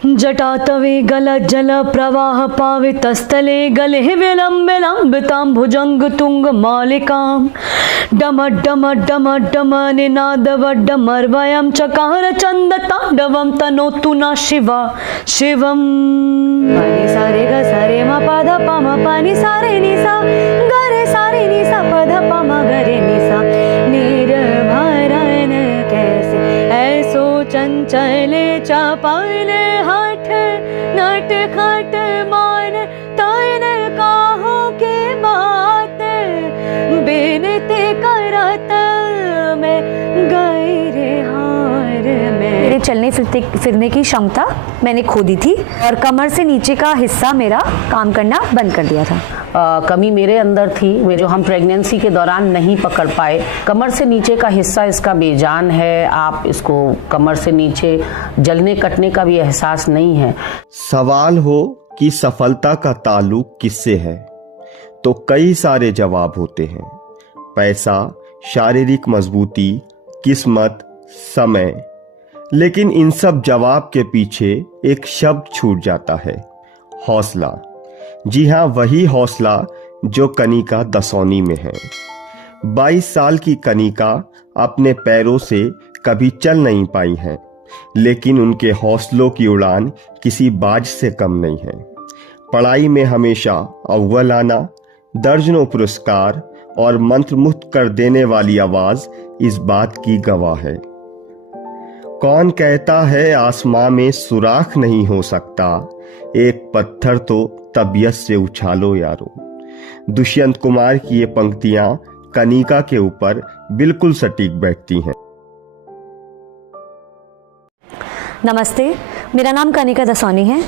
जटातवे गल जल प्रवाह पावितस्थले गले विलंबितां भुजंग तुंग मालिकां डम डम डम डम निनादवड्डमर्वयं चकार चंद तांडवं तनोतु न शिवा शिवम। पानी सारे ग सारे म पद प म पानी सारे नि सा गरे सारे नि सा पद प म गरे नि सा निर्भरन कैसे ऐसो चंचले चपले हठ नट खट मान तैन काहो के बात बिनते करत मैं गई रे हार में। मेरे चलने फिरने की क्षमता मैंने खो दी थी और कमर से नीचे का हिस्सा मेरा काम करना बंद कर दिया था। कमी मेरे अंदर थी जो हम प्रेगनेंसी के दौरान नहीं पकड़ पाए। कमर से नीचे का हिस्सा इसका बेजान है, आप इसको कमर से नीचे जलने कटने का भी एहसास नहीं है। सवाल हो कि सफलता का ताल्लुक किससे है तो कई सारे जवाब होते हैं। पैसा, शारीरिक मजबूती, किस्मत, समय। लेकिन इन सब जवाब के पीछे एक शब्द छूट जाता है, हौसला। जी हाँ, वही हौसला जो कनिका दसौनी में है। 22 साल की कनिका अपने पैरों से कभी चल नहीं पाई हैं, लेकिन उनके हौसलों की उड़ान किसी बाज से कम नहीं है। पढ़ाई में हमेशा अव्वल आना, दर्जनों पुरस्कार और मंत्रमुग्ध कर देने वाली आवाज इस बात की गवाह है। कौन कहता है आसमां में सुराख नहीं हो सकता, एक पत्थर तो तबीयत से उछालो यारो। दुष्यंत कुमार की ये पंक्तियां कनिका के ऊपर बिल्कुल सटीक बैठती हैं। नमस्ते, मेरा नाम कनिका दसौनी है।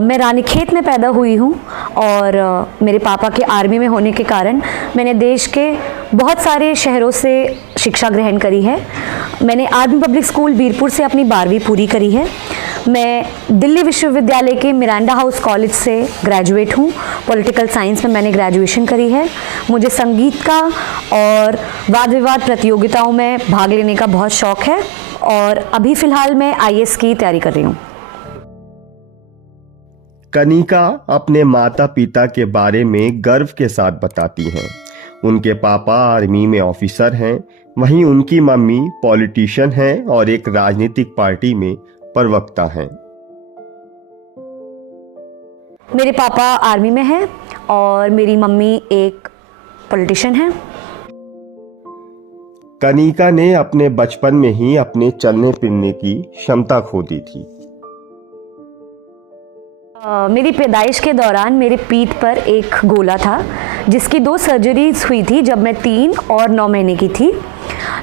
मैं रानीखेत में पैदा हुई हूँ और मेरे पापा के आर्मी में होने के कारण मैंने देश के बहुत सारे शहरों से शिक्षा ग्रहण करी है। मैंने आर्मी पब्लिक स्कूल बीरपुर से अपनी 12वीं पूरी करी है। मैं दिल्ली विश्वविद्यालय के मिरांडा हाउस कॉलेज से ग्रेजुएट हूँ। पॉलिटिकल साइंस में मैंने ग्रेजुएशन करी है। मुझे संगीत का और वाद विवाद प्रतियोगिताओं में भाग लेने का बहुत शौक़ है और अभी फ़िलहाल मैं IAS की तैयारी कर रही हूँ। कनिका अपने माता पिता के बारे में गर्व के साथ बताती हैं। उनके पापा आर्मी में ऑफिसर हैं, वहीं उनकी मम्मी पॉलिटिशियन हैं और एक राजनीतिक पार्टी में प्रवक्ता हैं। मेरे पापा आर्मी में हैं और मेरी मम्मी एक पॉलिटिशियन है। कनिका ने अपने बचपन में ही अपने चलने फिरने की क्षमता खो दी थी। मेरी पैदाइश के दौरान मेरे पीठ पर एक गोला था जिसकी 2 सर्जरीज हुई थी जब मैं 3 और 9 महीने की थी।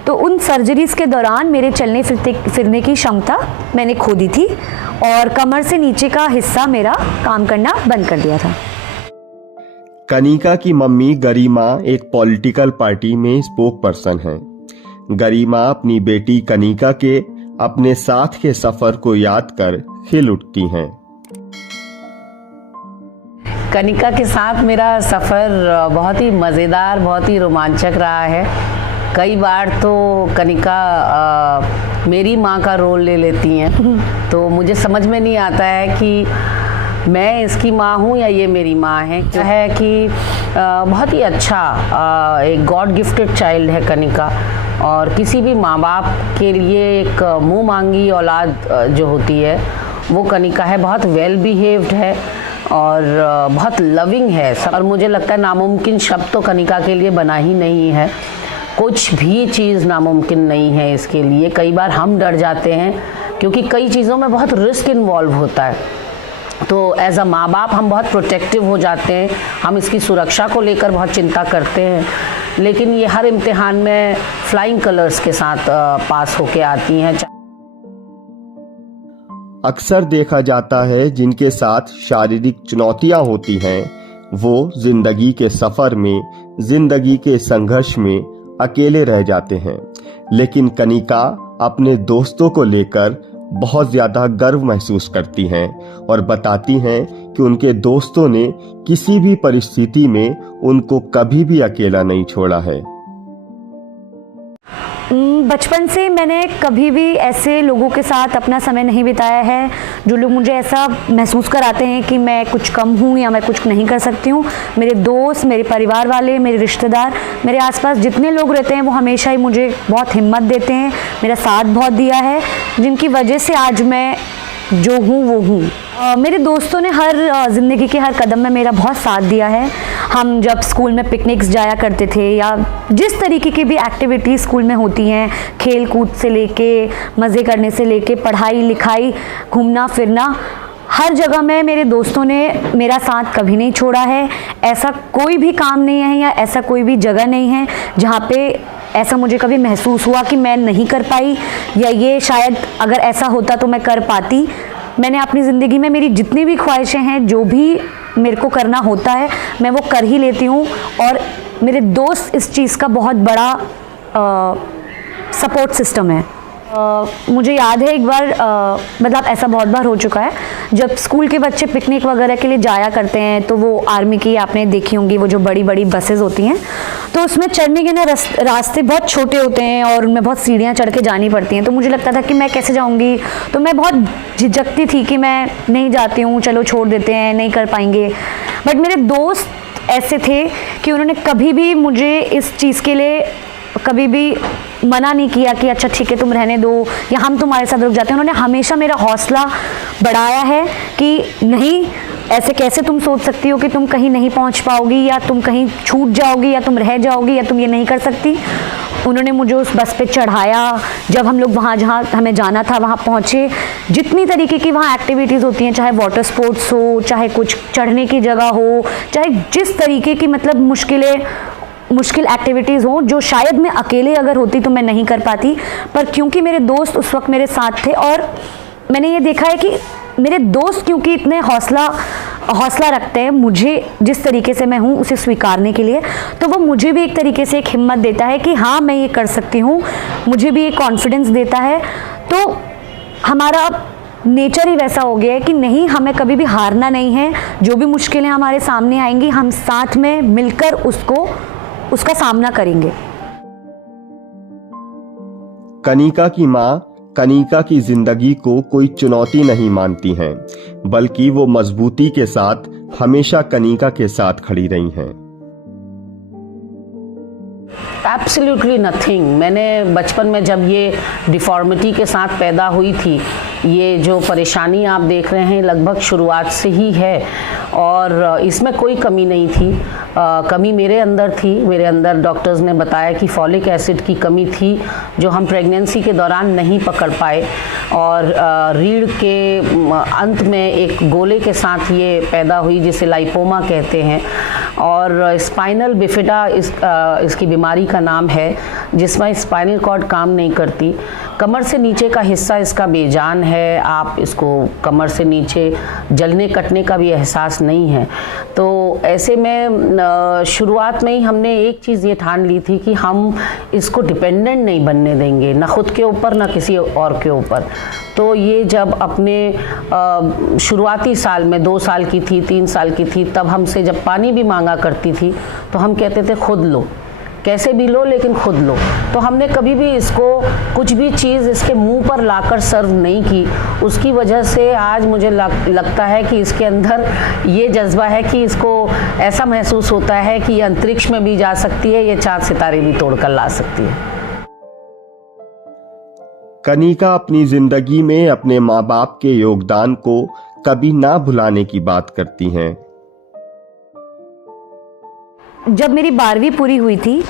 तो उन सर्जरीज के दौरान मेरे चलने फिरने की क्षमता मैंने खो दी थी और कमर से नीचे का हिस्सा मेरा काम करना बंद कर दिया था। कनिका की मम्मी गरिमा एक पॉलिटिकल पार्टी में स्पोक पर्सन है। गरिमा अपनी बेटी कनिका के अपने साथ के सफर को याद कर खिल उठती हैं। कनिका के साथ मेरा सफ़र बहुत ही मज़ेदार, बहुत ही रोमांचक रहा है। कई बार तो कनिका मेरी माँ का रोल ले लेती हैं, तो मुझे समझ में नहीं आता है कि मैं इसकी माँ हूँ या ये मेरी माँ है। क्या है कि बहुत ही अच्छा एक गॉड गिफ्टेड चाइल्ड है कनिका, और किसी भी माँ बाप के लिए एक मुँह मांगी औलाद जो होती है वो कनिका है। बहुत वेल बिहेव्ड है और बहुत लविंग है। और मुझे लगता है नामुमकिन शब्द तो कनिका के लिए बना ही नहीं है। कुछ भी चीज़ नामुमकिन नहीं है इसके लिए। कई बार हम डर जाते हैं क्योंकि कई चीज़ों में बहुत रिस्क इन्वॉल्व होता है, तो एज अ माँ बाप हम बहुत प्रोटेक्टिव हो जाते हैं, हम इसकी सुरक्षा को लेकर बहुत चिंता करते हैं। लेकिन ये हर इम्तिहान में फ्लाइंग कलर्स के साथ पास होके आती हैं। अक्सर देखा जाता है जिनके साथ शारीरिक चुनौतियां होती हैं वो जिंदगी के सफर में, जिंदगी के संघर्ष में अकेले रह जाते हैं। लेकिन कनिका अपने दोस्तों को लेकर बहुत ज्यादा गर्व महसूस करती हैं और बताती हैं कि उनके दोस्तों ने किसी भी परिस्थिति में उनको कभी भी अकेला नहीं छोड़ा है। बचपन से मैंने कभी भी ऐसे लोगों के साथ अपना समय नहीं बिताया है जो लोग मुझे ऐसा महसूस कराते हैं कि मैं कुछ कम हूँ या मैं कुछ नहीं कर सकती हूँ। मेरे दोस्त, मेरे परिवार वाले, मेरे रिश्तेदार, मेरे आसपास जितने लोग रहते हैं वो हमेशा ही मुझे बहुत हिम्मत देते हैं, मेरा साथ बहुत दिया है, जिनकी वजह से आज मैं जो हूँ वो हूँ। मेरे दोस्तों ने हर ज़िंदगी के हर कदम में मेरा बहुत साथ दिया है। हम जब स्कूल में पिकनिक्स जाया करते थे या जिस तरीके की भी एक्टिविटीज़ स्कूल में होती हैं, खेल कूद से लेके मज़े करने से लेके पढ़ाई लिखाई, घूमना फिरना, हर जगह में मेरे दोस्तों ने मेरा साथ कभी नहीं छोड़ा है। ऐसा कोई भी काम नहीं है या ऐसा कोई भी जगह नहीं है जहाँ पे ऐसा मुझे कभी महसूस हुआ कि मैं नहीं कर पाई या ये शायद अगर ऐसा होता तो मैं कर पाती। मैंने अपनी ज़िंदगी में मेरी जितनी भी ख्वाहिशें हैं, जो भी मेरे को करना होता है, मैं वो कर ही लेती हूँ और मेरे दोस्त इस चीज़ का बहुत बड़ा सपोर्ट सिस्टम है। मुझे याद है एक बार, मतलब ऐसा बहुत बार हो चुका है, जब स्कूल के बच्चे पिकनिक वगैरह के लिए जाया करते हैं तो वो आर्मी की आपने देखी होंगी वो जो बड़ी बड़ी बसेस होती हैं, तो उसमें चढ़ने के ना रास्ते बहुत छोटे होते हैं और उनमें बहुत सीढ़ियाँ चढ़ के जानी पड़ती हैं। तो मुझे लगता था कि मैं कैसे जाऊँगी, तो मैं बहुत झिझकती थी कि मैं नहीं जाती हूँ, चलो छोड़ देते हैं, नहीं कर पाएंगे। बट मेरे दोस्त ऐसे थे कि उन्होंने कभी भी मुझे इस चीज़ के लिए कभी भी मना नहीं किया कि अच्छा ठीक है तुम रहने दो या हम तुम्हारे साथ रुक जाते हैं। उन्होंने हमेशा मेरा हौसला बढ़ाया है कि नहीं, ऐसे कैसे तुम सोच सकती हो कि तुम कहीं नहीं पहुंच पाओगी या तुम कहीं छूट जाओगी या तुम रह जाओगी या तुम ये नहीं कर सकती। उन्होंने मुझे उस बस पे चढ़ाया, जब हम लोग वहाँ जहाँ हमें जाना था वहाँ पहुँचे, जितनी तरीके की वहाँ एक्टिविटीज़ होती हैं, चाहे वाटर स्पोर्ट्स हो, चाहे कुछ चढ़ने की जगह हो, चाहे जिस तरीके की मतलब मुश्किल एक्टिविटीज़ हों जो शायद मैं अकेले अगर होती तो मैं नहीं कर पाती, पर क्योंकि मेरे दोस्त उस वक्त मेरे साथ थे और मैंने ये देखा है कि मेरे दोस्त क्योंकि इतने हौसला रखते हैं मुझे जिस तरीके से मैं हूँ उसे स्वीकारने के लिए, तो वो मुझे भी एक तरीके से एक हिम्मत देता है कि हाँ मैं ये कर सकती हूँ, मुझे भी एक कॉन्फिडेंस देता है। तो हमारा नेचर ही वैसा हो गया है कि नहीं, हमें कभी भी हारना नहीं है। जो भी मुश्किलें हमारे सामने आएंगी हम साथ में मिलकर उसका सामना करेंगे। कनिका की माँ कनिका की जिंदगी को कोई चुनौती नहीं मानती हैं, बल्कि वो मजबूती के साथ हमेशा कनिका के साथ खड़ी रही हैं। Absolutely nothing. मैंने बचपन में जब ये डिफॉर्मिटी के साथ पैदा हुई थी, ये जो परेशानी आप देख रहे हैं लगभग शुरुआत से ही है और इसमें कोई कमी नहीं थी। कमी मेरे अंदर थी। मेरे अंदर डॉक्टर्स ने बताया कि फॉलिक एसिड की कमी थी जो हम प्रेगनेंसी के दौरान नहीं पकड़ पाए और रीढ़ के अंत में एक गोले के साथ ये पैदा हुई जिसे लाइपोमा कहते हैं और स्पाइनल बिफिडा इसकी बीमारी का नाम है, जिसमें स्पाइनल कॉर्ड काम नहीं करती। कमर से नीचे का हिस्सा इसका बेजान है, आप इसको कमर से नीचे जलने कटने का भी एहसास नहीं है। तो ऐसे में शुरुआत में ही हमने एक चीज़ ये ठान ली थी कि हम इसको डिपेंडेंट नहीं बनने देंगे, ना खुद के ऊपर ना किसी और के ऊपर। तो ये जब अपने शुरुआती साल में 2 साल की थी, 3 साल की थी, तब हमसे जब पानी भी मांगा करती थी तो हम कहते थे खुद लो, कैसे भी लो लेकिन खुद लो। तो हमने कभी भी इसको कुछ भी चीज़ इसके मुंह पर लाकर सर्व नहीं की। उसकी वजह से आज मुझे लगता है कि इसके अंदर ये जज्बा है कि इसको ऐसा महसूस होता है कि ये अंतरिक्ष में भी जा सकती है, ये चाँद सितारे भी तोड़कर ला सकती है। कनिका अपनी जिंदगी में अपने माँ बाप के योगदान को कभी ना भुलाने की बात करती हैं। जब मेरी 12वीं पूरी हुई थी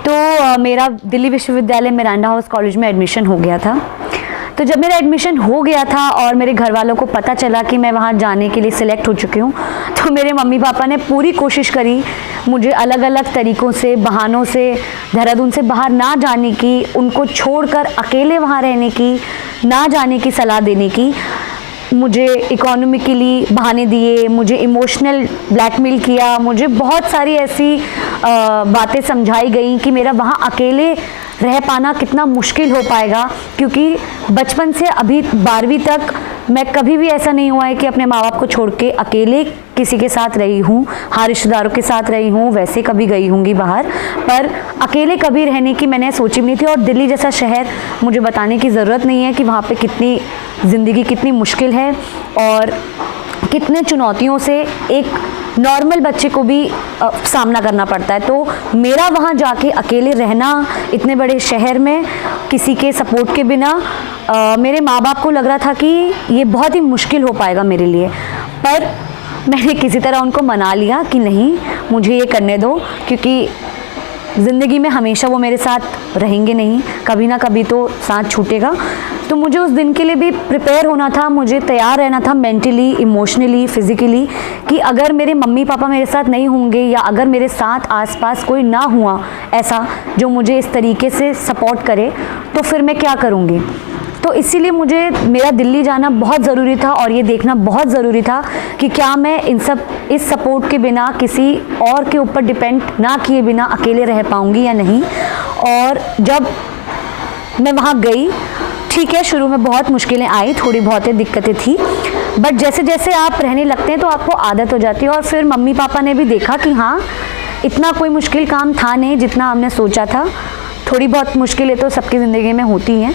तो मेरा दिल्ली विश्वविद्यालय मिरांडा हाउस कॉलेज में एडमिशन हो गया था। तो जब मेरा एडमिशन हो गया था और मेरे घर वालों को पता चला कि मैं वहाँ जाने के लिए सिलेक्ट हो चुकी हूँ, तो मेरे मम्मी पापा ने पूरी कोशिश करी मुझे अलग अलग तरीक़ों से, बहानों से देहरादून से बाहर ना जाने की, उनको छोड़कर अकेले वहाँ रहने की, ना जाने की सलाह देने की। मुझे इकोनॉमिकली बहाने दिए, मुझे इमोशनल ब्लैकमेल किया, मुझे बहुत सारी ऐसी बातें समझाई गई कि मेरा वहाँ अकेले रह पाना कितना मुश्किल हो पाएगा, क्योंकि बचपन से अभी 12वीं तक मैं कभी भी ऐसा नहीं हुआ है कि अपने माँ बाप को छोड़ के अकेले किसी के साथ रही हूँ। हाँ, रिश्तेदारों के साथ रही हूँ, वैसे कभी गई होंगी बाहर, पर अकेले कभी रहने की मैंने सोची भी नहीं थी। और दिल्ली जैसा शहर, मुझे बताने की ज़रूरत नहीं है कि वहाँ पे कितनी ज़िंदगी कितनी मुश्किल है और कितने चुनौतियों से एक नॉर्मल बच्चे को भी सामना करना पड़ता है। तो मेरा वहाँ जाके अकेले रहना इतने बड़े शहर में किसी के सपोर्ट के बिना, मेरे माँ बाप को लग रहा था कि ये बहुत ही मुश्किल हो पाएगा मेरे लिए, पर मैंने किसी तरह उनको मना लिया कि नहीं, मुझे ये करने दो, क्योंकि ज़िंदगी में हमेशा वो मेरे साथ रहेंगे नहीं, कभी ना कभी तो साथ छूटेगा। तो मुझे उस दिन के लिए भी प्रिपेयर होना था, मुझे तैयार रहना था मेंटली, इमोशनली, फिज़िकली, कि अगर मेरे मम्मी पापा मेरे साथ नहीं होंगे या अगर मेरे साथ आसपास कोई ना हुआ ऐसा जो मुझे इस तरीके से सपोर्ट करे, तो फिर मैं क्या करूँगी। तो इसीलिए मुझे मेरा दिल्ली जाना बहुत ज़रूरी था और ये देखना बहुत ज़रूरी था कि क्या मैं इस सपोर्ट के बिना, किसी और के ऊपर डिपेंड ना किए बिना अकेले रह पाऊँगी या नहीं। और जब मैं वहाँ गई, ठीक है, शुरू में बहुत मुश्किलें आई, थोड़ी बहुत दिक्कतें थी, बट जैसे जैसे आप रहने लगते हैं तो आपको आदत हो जाती है। और फिर मम्मी पापा ने भी देखा कि हाँ, इतना कोई मुश्किल काम था नहीं जितना हमने सोचा था। थोड़ी बहुत मुश्किलें तो सबकी ज़िंदगी में होती हैं,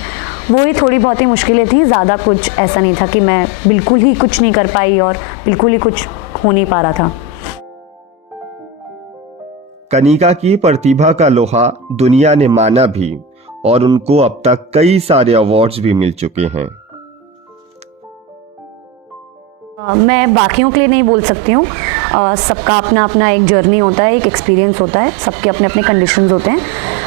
वही थोड़ी बहुत ही मुश्किलें थी, ज़्यादा कुछ ऐसा नहीं था कि मैं बिल्कुल ही कुछ नहीं कर पाई और बिल्कुल ही कुछ हो नहीं पा रहा था। कनिका की प्रतिभा का लोहा दुनिया ने माना भी और उनको अब तक कई सारे अवार्ड्स भी मिल चुके हैं। मैं बाकियों के लिए नहीं बोल सकती हूँ, सबका अपना अपना एक जर्नी होता है, एक एक्सपीरियंस होता है, सबके अपने अपने कंडीशंस होते हैं।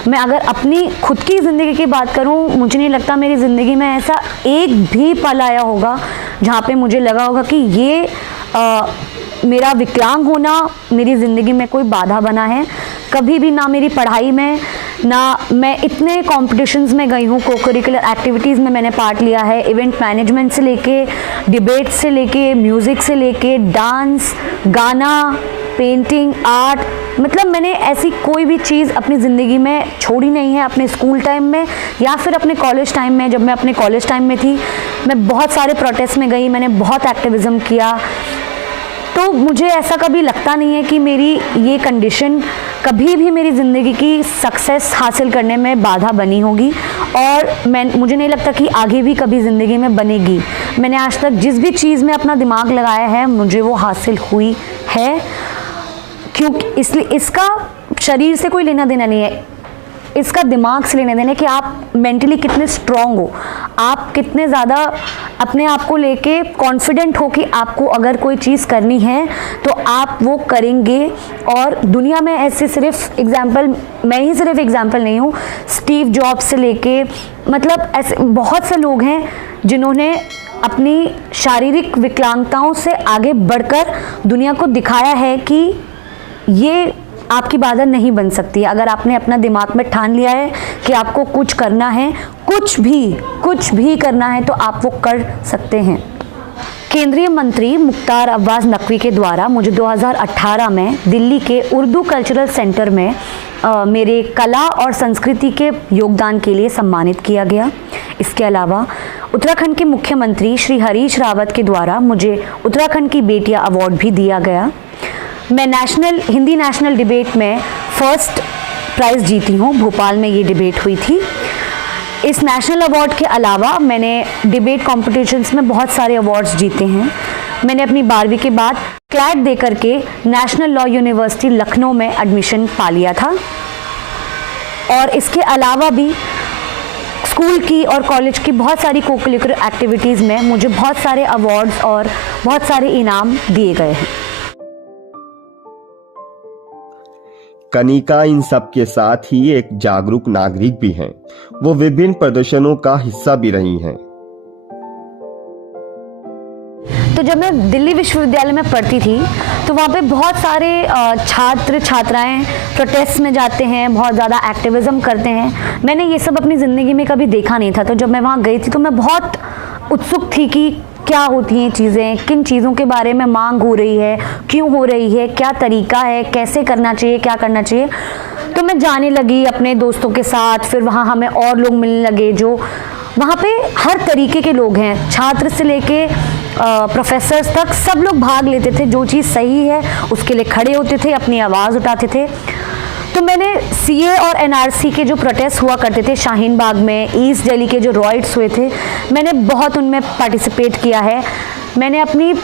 मैं अगर अपनी खुद की ज़िंदगी की बात करूँ, मुझे नहीं लगता मेरी ज़िंदगी में ऐसा एक भी पल आया होगा जहाँ पे मुझे लगा होगा कि ये मेरा विकलांग होना मेरी ज़िंदगी में कोई बाधा बना है। कभी भी ना मेरी पढ़ाई में, ना मैं इतने कॉम्पिटिशन्स में गई हूँ, को-करिकुलर एक्टिविटीज़ में मैंने पार्ट लिया है, इवेंट मैनेजमेंट से लेके, डिबेट से लेके, म्यूज़िक से लेके, डांस, गाना, पेंटिंग, आर्ट, मतलब मैंने ऐसी कोई भी चीज़ अपनी ज़िंदगी में छोड़ी नहीं है। अपने स्कूल टाइम में या फिर अपने कॉलेज टाइम में, जब मैं अपने कॉलेज टाइम में थी, मैं बहुत सारे प्रोटेस्ट में गई, मैंने बहुत एक्टिविज़म किया। तो मुझे ऐसा कभी लगता नहीं है कि मेरी ये कंडीशन कभी भी मेरी ज़िंदगी की सक्सेस हासिल करने में बाधा बनी होगी, और मुझे नहीं लगता कि आगे भी कभी ज़िंदगी में बनेगी। मैंने आज तक जिस भी चीज़ में अपना दिमाग लगाया है, मुझे वो हासिल हुई है, क्योंकि इसलिए इसका शरीर से कोई लेना देना नहीं है, इसका दिमाग से लेने देने कि आप मेंटली कितने स्ट्रॉन्ग हो, आप कितने ज़्यादा अपने आप को लेके कॉन्फिडेंट हो कि आपको अगर कोई चीज़ करनी है तो आप वो करेंगे। और दुनिया में ऐसे सिर्फ एग्जाम्पल, मैं ही सिर्फ एग्जाम्पल नहीं हूँ, स्टीव जॉब्स से लेके, मतलब ऐसे बहुत से लोग हैं जिन्होंने अपनी शारीरिक विकलांगताओं से आगे बढ़कर दुनिया को दिखाया है कि ये आपकी बाधा नहीं बन सकती। अगर आपने अपना दिमाग में ठान लिया है कि आपको कुछ करना है, कुछ भी करना है, तो आप वो कर सकते हैं। केंद्रीय मंत्री मुख्तार अब्बास नकवी के द्वारा मुझे 2018 में दिल्ली के उर्दू कल्चरल सेंटर में मेरे कला और संस्कृति के योगदान के लिए सम्मानित किया गया। इसके अलावा उत्तराखंड के मुख्यमंत्री श्री हरीश रावत के द्वारा मुझे उत्तराखंड की बेटियां अवार्ड भी दिया गया। मैं हिंदी नेशनल डिबेट में फर्स्ट प्राइज़ जीती हूँ, भोपाल में ये डिबेट हुई थी। इस नेशनल अवार्ड के अलावा मैंने डिबेट कॉम्पिटिशन्स में बहुत सारे अवार्ड्स जीते हैं। मैंने अपनी 12वीं के बाद क्लैट दे करके नेशनल लॉ यूनिवर्सिटी लखनऊ में एडमिशन पा लिया था, और इसके अलावा भी स्कूल की और कॉलेज की बहुत सारी को-करिकुलर एक्टिविटीज़ में मुझे बहुत सारे अवार्ड्स और बहुत सारे इनाम दिए गए हैं। कनिका इन सब के साथ ही एक जागरूक नागरिक भी हैं। वो विभिन्न प्रदर्शनों का हिस्सा भी रही हैं। तो जब मैं दिल्ली विश्वविद्यालय में पढ़ती थी तो वहाँ पे बहुत सारे छात्र छात्राएं प्रोटेस्ट में जाते हैं, बहुत ज़्यादा एक्टिविज़म करते हैं। मैंने ये सब अपनी ज़िंदगी में कभी देखा नहीं था। तो जब मैं वहाँ गई थी तो मैं बहुत उत्सुक थी कि क्या होती हैं चीज़ें, किन चीज़ों के बारे में मांग हो रही है, क्यों हो रही है, क्या तरीका है, कैसे करना चाहिए, क्या करना चाहिए। तो मैं जाने लगी अपने दोस्तों के साथ, फिर वहाँ हमें और लोग मिलने लगे जो वहाँ पे हर तरीके के लोग हैं, छात्र से लेके प्रोफेसर्स तक सब लोग भाग लेते थे, जो चीज़ सही है उसके लिए खड़े होते थे, अपनी आवाज़ उठाते थे। तो मैंने सीए और एनआरसी के जो प्रोटेस्ट हुआ करते थे शाहीन बाग में, ईस्ट दिल्ली के जो रॉयट्स हुए थे, मैंने बहुत उनमें पार्टिसिपेट किया है। मैंने अपनी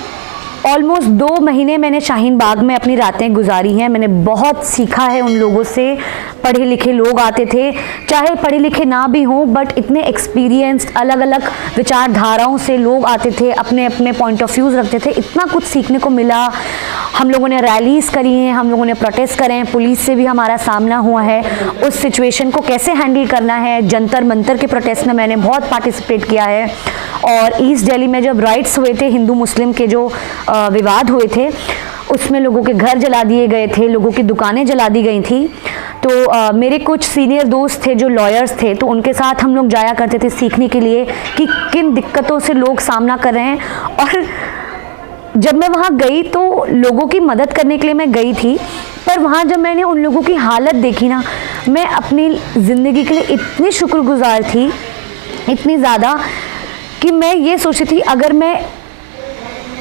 ऑलमोस्ट 2 महीने मैंने शाहीन बाग में अपनी रातें गुजारी हैं। मैंने बहुत सीखा है उन लोगों से। पढ़े लिखे लोग आते थे, चाहे पढ़े लिखे ना भी हों, बट इतने एक्सपीरियंस्ड, अलग अलग विचारधाराओं से लोग आते थे, अपने अपने पॉइंट ऑफ व्यूज़ रखते थे। इतना कुछ सीखने को मिला। हम लोगों ने रैलीज़ करी हैं, हम लोगों ने प्रोटेस्ट करे हैं, पुलिस से भी हमारा सामना हुआ है, उस सिचुएशन को कैसे हैंडल करना है। जंतर मंतर के प्रोटेस्ट में मैंने बहुत पार्टिसिपेट किया है। और ईस्ट दिल्ली में जब राइट्स हुए थे, हिंदू मुस्लिम के जो विवाद हुए थे, उसमें लोगों के घर जला दिए गए थे, लोगों की दुकानें जला दी गई थी। तो मेरे कुछ सीनियर दोस्त थे जो लॉयर्स थे, तो उनके साथ हम लोग जाया करते थे सीखने के लिए कि किन दिक्कतों से लोग सामना कर रहे हैं। और जब मैं वहाँ गई तो लोगों की मदद करने के लिए मैं गई थी, पर वहाँ जब मैंने उन लोगों की हालत देखी ना, मैं अपनी ज़िंदगी के लिए इतनी शुक्रगुजार थी, इतनी ज़्यादा, कि मैं ये सोचती थी अगर मैं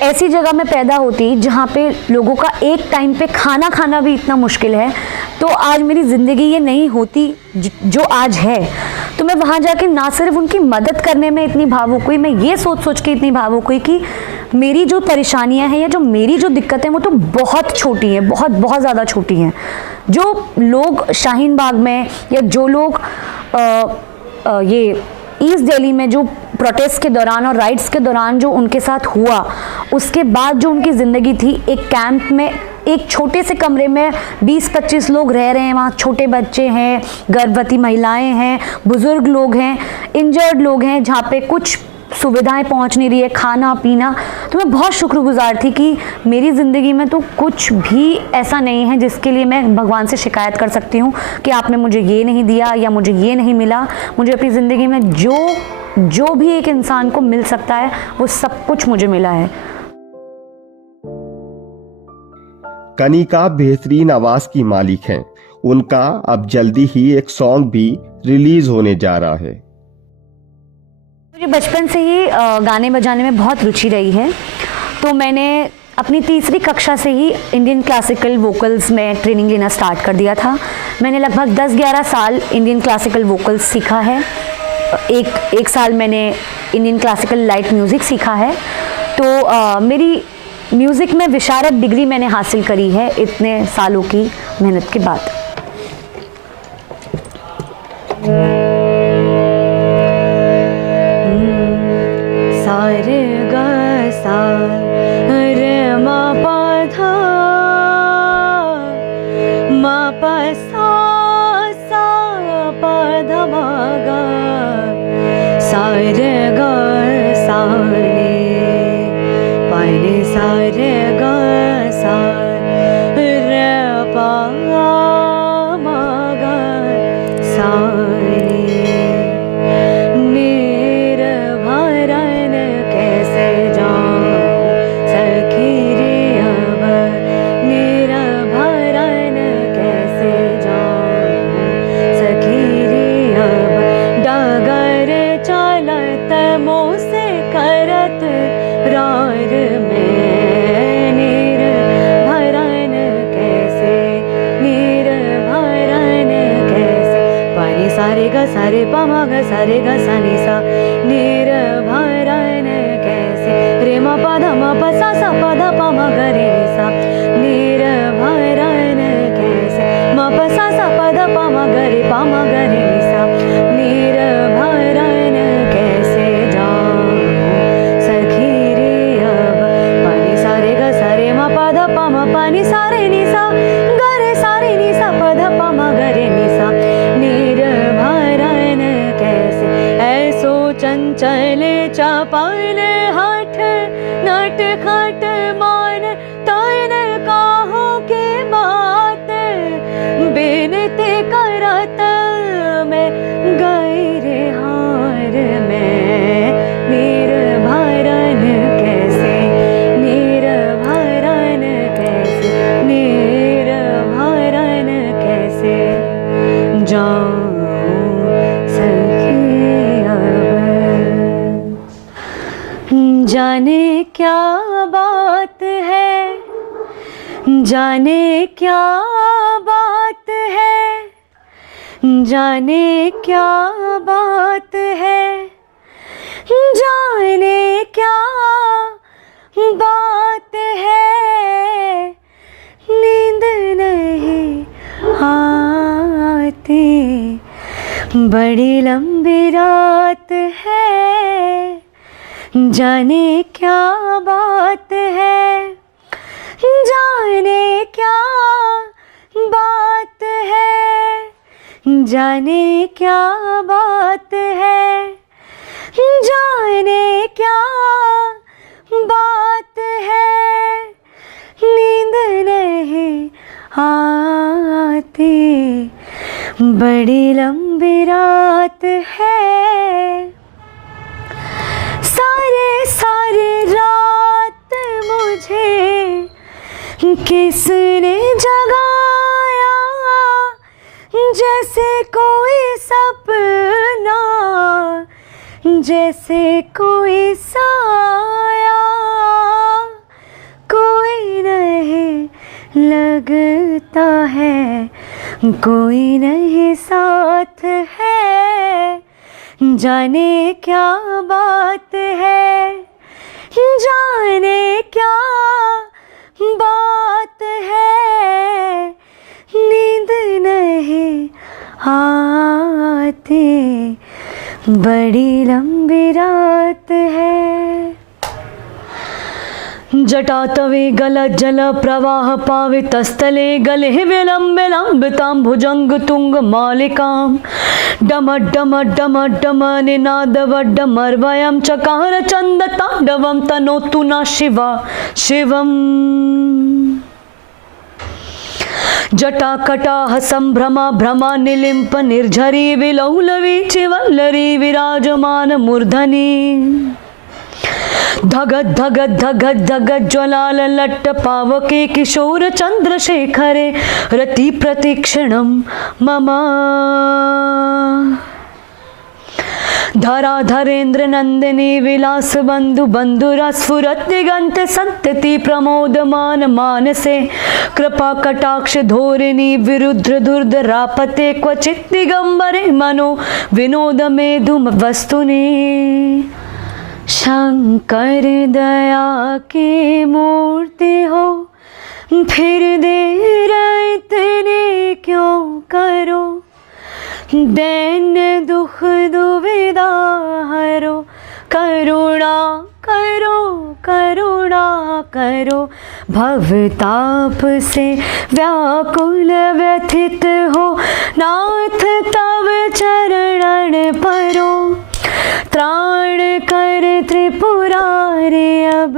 ऐसी जगह में पैदा होती जहाँ पे लोगों का एक टाइम पे खाना खाना भी इतना मुश्किल है, तो आज मेरी ज़िंदगी ये नहीं होती जो आज है। तो मैं वहाँ जाके ना सिर्फ उनकी मदद करने में इतनी भावुक हुई, मैं ये सोच सोच के इतनी भावुक हुई कि मेरी जो परेशानियाँ हैं या जो मेरी जो दिक्कतें वो तो बहुत छोटी हैं, बहुत बहुत ज़्यादा छोटी हैं। जो लोग शाहीन बाग में या जो लोग ये ईस्ट दिल्ली में जो प्रोटेस्ट के दौरान और राइट्स के दौरान जो उनके साथ हुआ, उसके बाद जो उनकी ज़िंदगी थी, एक कैंप में एक छोटे से कमरे में 20-25 लोग रह रहे हैं, वहाँ छोटे बच्चे हैं, गर्भवती महिलाएं हैं, बुज़ुर्ग लोग हैं, इंजर्ड लोग हैं, जहाँ पे कुछ सुविधाएं पहुंच नहीं रही है, खाना पीना। तो मैं बहुत शुक्रगुजार थी कि मेरी ज़िंदगी में तो कुछ भी ऐसा नहीं है जिसके लिए मैं भगवान से शिकायत कर सकती हूँ कि आपने मुझे ये नहीं दिया या मुझे ये नहीं मिला। मुझे अपनी ज़िंदगी में जो भी एक इंसान को मिल सकता है वो सब कुछ मुझे मिला है। कनिका बेहतरीन आवाज की मालिक हैं। उनका अब जल्दी ही एक सॉन्ग भी रिलीज होने जा रहा है। मुझे बचपन से ही गाने बजाने में बहुत रुचि रही है, तो मैंने अपनी तीसरी कक्षा से ही इंडियन क्लासिकल वोकल्स में ट्रेनिंग लेना स्टार्ट कर दिया था। मैंने लगभग 10-11 साल इंडियन क्लासिकल वोकल्स सीखा है। एक साल मैंने इंडियन क्लासिकल लाइट म्यूज़िक सीखा है। तो मेरी म्यूज़िक में विशारद डिग्री मैंने हासिल करी है इतने सालों की मेहनत के बाद। सारे गा सा रे मा पा धा मा पा सा पा धा मा गा सारे गा सा रे पा रे सारे गा सा रे पा मा गा सा सारे पामा ग सारे ग सा नि सा निर्भरन कैसे रे मा पा धा मा पा सा पा धा पा मा ग रे नि सा निर्भरन कैसे मा पा सा पा धा पा मा ग रे पा मा ग रे नि सा निर्भरन कैसे जाऊं सखी रे अब पानी सारे ग सारे मा पा धा पा मा पानी सारे नि सा ग रे सारे नि सा पा धा पा मा ग रे नि सा चंचल चपल हठ नट खट मान तन काहो के बात बिनती करत मैं गैर हार में निर्भरन कैसे निर्भरन कैसे निर्भरन कैसे। बात है, जाने क्या बात है, जाने क्या बात है, जाने क्या बात है, नींद नहीं आती, बड़ी लंबी रात है, जाने क्या बात है, जाने क्या बात है, जाने क्या बात है, जाने क्या बात है, नींद नहीं आती, बड़ी लंबी रात है। सारे सारे रात मुझे किसने जगाया, जैसे कोई सपना, जैसे कोई साया, कोई नहीं लगता है, कोई नहीं साथ है, जाने क्या बात है, जाने क्या बात है, नींद नहीं आती, बड़ी लंबी रात है। जटातवे गलज्जल प्रवाह पावितस्थले गले विलम्बितां भुजंग तुंग मालिकां डम डम डम डम निनादवड्डमर्वयं चकार चंद तांडवं तनोतु न शिवा शिवम्। जटाकटाह संभ्रमा भ्रमा निलिम्प निर्झरी विलौलवी चिवल्लरी विराजमान मूर्धनि धगत धगत धगत धगत ज्वलाल लट्ट पावके किशोर चंद्रशेखरे रति प्रतीक्षणं मम। धराधरेन्द्र नंदिनी विलास बंधु बंधुरा स्फुरत दिगंत संतति प्रमोदमान मानसे कृपा कटाक्ष धोरिणी विरुद्र दुर्धरापते क्वचित दिगंबरे मनो विनोद मेधुम वस्तुनि। शंकर दया की मूर्ति हो, फिर देर इतनी क्यों करो, दैन्य दुख दुविधा हरो, करुणा करो करुणा करो, भवताप से व्याकुल व्यथित हो, नाथ तव चरणन परो, त्राण कर त्रिपुरारी अब,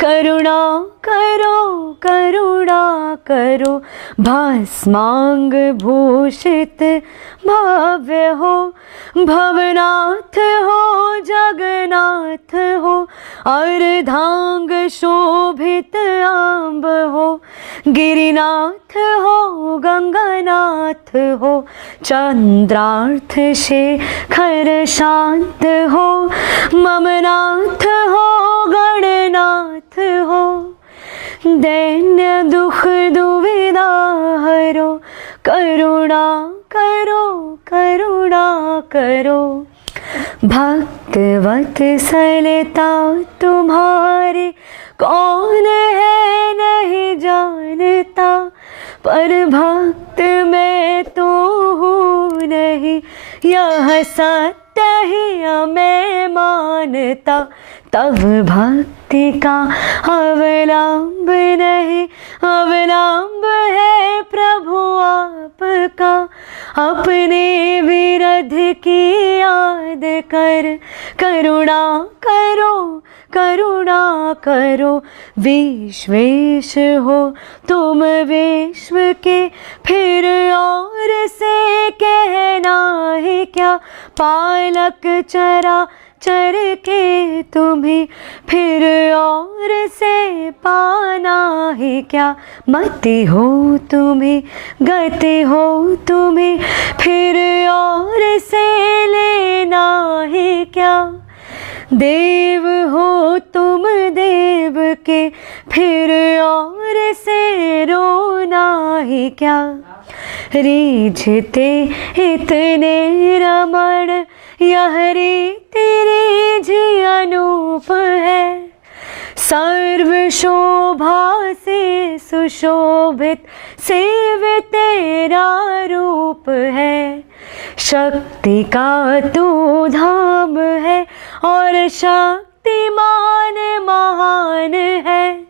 करुणा करो करुणा करो, भस्मांग भूषित भव्य हो, भवनाथ हो जगन्नाथ हो, अर्धांग शोभित आंब हो, गिरिनाथ हो गंगानाथ हो, चंद्रार्थ शेखर शांत हो, ममनाथ हो गणनाथ हो, दैन्य दुख दुविधा हरो, करुणा करो करुणा करो, भक्तवत सलता तुम्हारे कौन है नहीं जानता, पर भक्त मैं तो हूँ नहीं, यह सत्य ही मैं मानता, तब भक्ति का अवलंब नहीं, अवलंब है प्रभु आपका, अपने विरध की याद कर, करुणा करो करुणा करो, विश्वेश हो तुम विश्व के, फिर और से कहना है क्या, पालक चरा चर के तुम्हें, फिर और से पाना है क्या, मति हो तुम्हें गति हो तुम्हें, फिर और से लेना है क्या, देव हो तुम देव के फिर और से रोना ही क्या, रीझते इतने रमण यह रीति रीझ अनूप है, सर्व शोभा से सुशोभित सेव तेरा रूप है, शक्ति का तू धाम है और शक्तिमान महान है,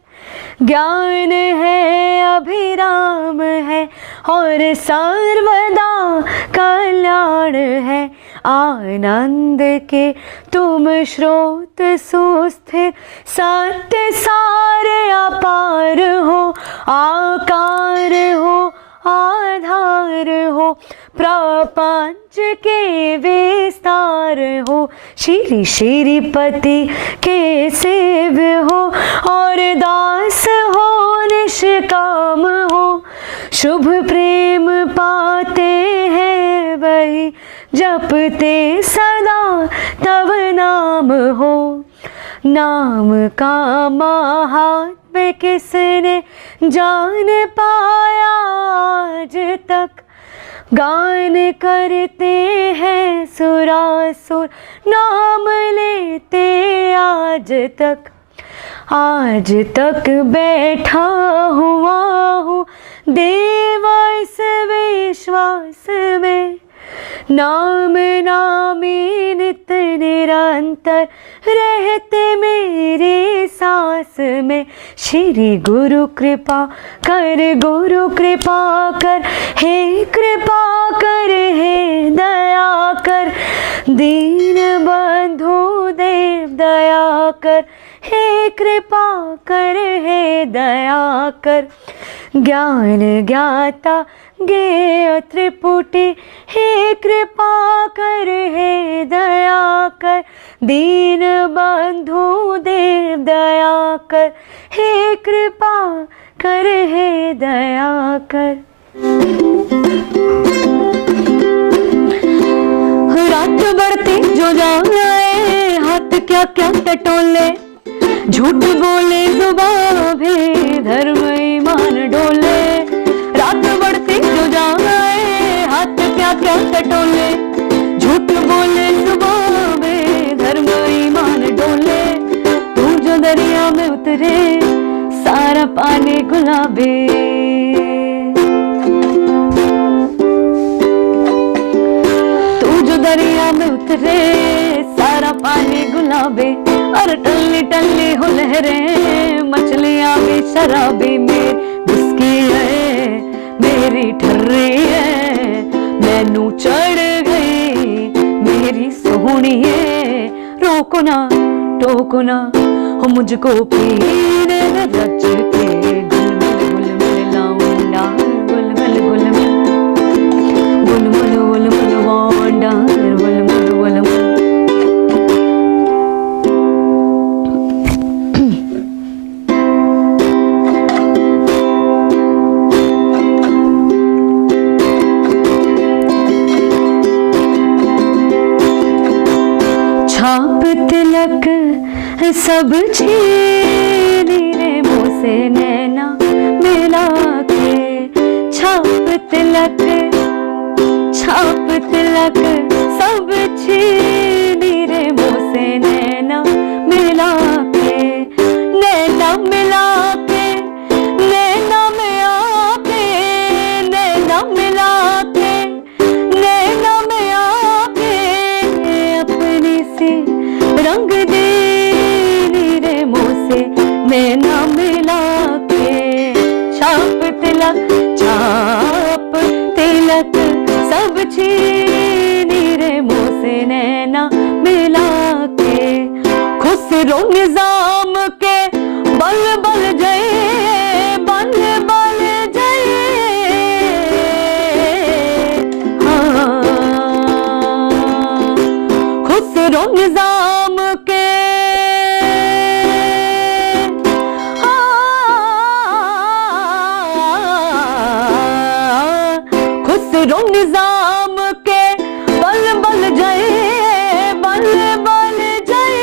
ज्ञान है अभिराम है और सर्वदा कल्याण है, आनंद के तुम स्रोत सुस्थिर सत्य सारे अपार हो, आकार हो आधार हो प्रपंच के विस्तार हो, श्री श्रीपति के सेव्य हो और दास हो निष्काम हो, शुभ प्रेम पाते हैं वही जपते सदा तब नाम हो, नाम का महात्म्य किसने जान पाया आज तक, गान करते हैं सुरासुर नाम लेते आज तक बैठा हुआ हूँ देव इस विश्वास में, नाम नामी नित निरंतर रहते मेरे सांस में, श्री गुरु कृपा कर हे कृपा कर हे दया कर, दीन बंधु देव दया कर, हे कृपा कर हे दया कर, ज्ञान ज्ञाता ज्ञेय त्रिपुटी हे कृपा कर हे दया कर, दीन बंधु देव दया कर, हे कृपा कर हे दया कर। रात बढ़ती जो जाए हाथ क्या क्या टटोले, झूठ बोले जुबान भी धर्म ईमान डोले, रात बढ़ती जो जाए हाथ क्या क्या टटोले, झूठ बोले जुबान भी धर्म ईमान डोले, तू जो दरिया में उतरे सारा पानी गुलाबी, तू जो दरिया में उतरे सारा पानी गुलाबी, और टल्ली टल्ली हो लहरें मछलियां भी शराबी, मेरी बिस्की है मेरी ठर्री है मैनू चढ़ गई मेरी सोहणीए, रोको ना टोको ना हो मुझको पीने दे रच के, गुलमुल लौंडा गुलमुल गुलमुल गुलमुल गुलमुल वांडा गुलमुल गुलमुल। छाप तिलक सब छीनी रे मुँह से नैना मिला के, छाप तिलक सब छीनी रे मुँह से नैना मिला के, नैना मिला के नैना में आके, नैना मिला के नैना में आके, अपनी सी रंग देनी रे मुँह से नैना मिला के, छाप तिलक सब छीनी रे मुँह से नैना मिला के, खुसरो निजाम के बल बल जय बल बल जय, हाँ खुसरो निजाम के खुसरो निजाम के बल बल जय बल बल जय,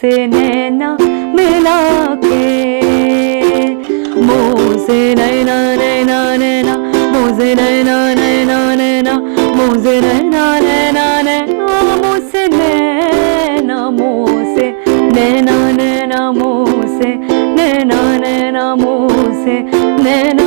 से नैना मिला के, मुँह से नैना नैना नैना, मुँह से नैना नैना नैना, मुँह से नैना नैना नैना, मुँह से नैना, मुँह से नैना नैना, मुँह से नैना नैना, मुँह से नैना